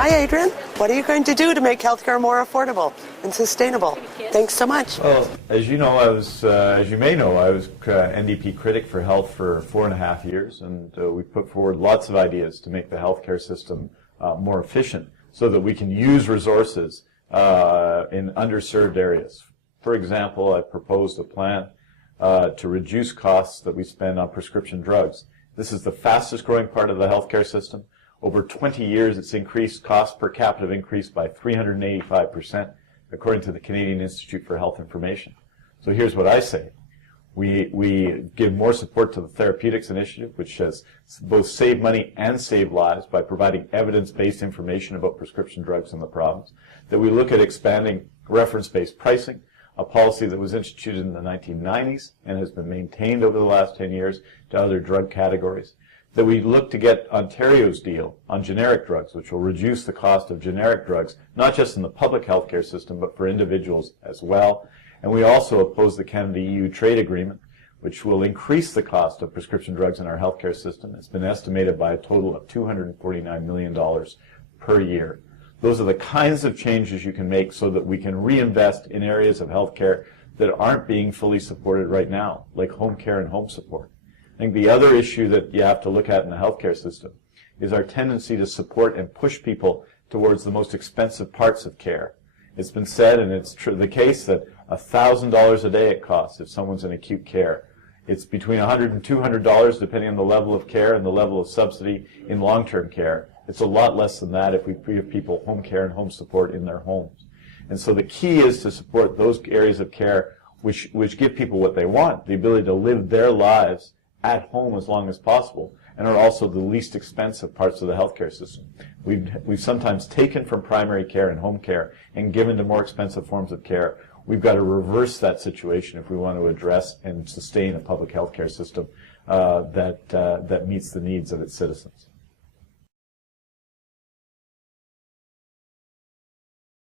Hi, Adrian. What are you going to do to make healthcare more affordable and sustainable? Thanks so much. Well, as you know, as you may know, I was NDP critic for health for 4.5 years, and we put forward lots of ideas to make the healthcare system more efficient so that we can use resources in underserved areas. For example, I proposed a plan to reduce costs that we spend on prescription drugs. This is the fastest growing part of the healthcare system. Over 20 years, it's increased cost per capita have increased by 385%, according to the Canadian Institute for Health Information. So here's what I say. We give more support to the Therapeutics Initiative, which has both saved money and saved lives by providing evidence-based information about prescription drugs in the province. That we look at expanding reference-based pricing, a policy that was instituted in the 1990s and has been maintained over the last 10 years to other drug categories. That we look to get Ontario's deal on generic drugs, which will reduce the cost of generic drugs, not just in the public healthcare system, but for individuals as well. And we also oppose the Canada-EU trade agreement, which will increase the cost of prescription drugs in our healthcare system. It's been estimated by a total of $249 million per year. Those are the kinds of changes you can make so that we can reinvest in areas of healthcare that aren't being fully supported right now, like home care and home support. I think the other issue that you have to look at in the healthcare system is our tendency to support and push people towards the most expensive parts of care. It's been said, and it's the case, that $1,000 a day it costs if someone's in acute care. It's between $100 and $200 depending on the level of care and the level of subsidy in long-term care. It's a lot less than that if we give people home care and home support in their homes. And so the key is to support those areas of care which give people what they want, the ability to live their lives at home as long as possible, and are also the least expensive parts of the healthcare system. We've sometimes taken from primary care and home care and given to more expensive forms of care. We've got to reverse that situation if we want to address and sustain a public healthcare system that meets the needs of its citizens.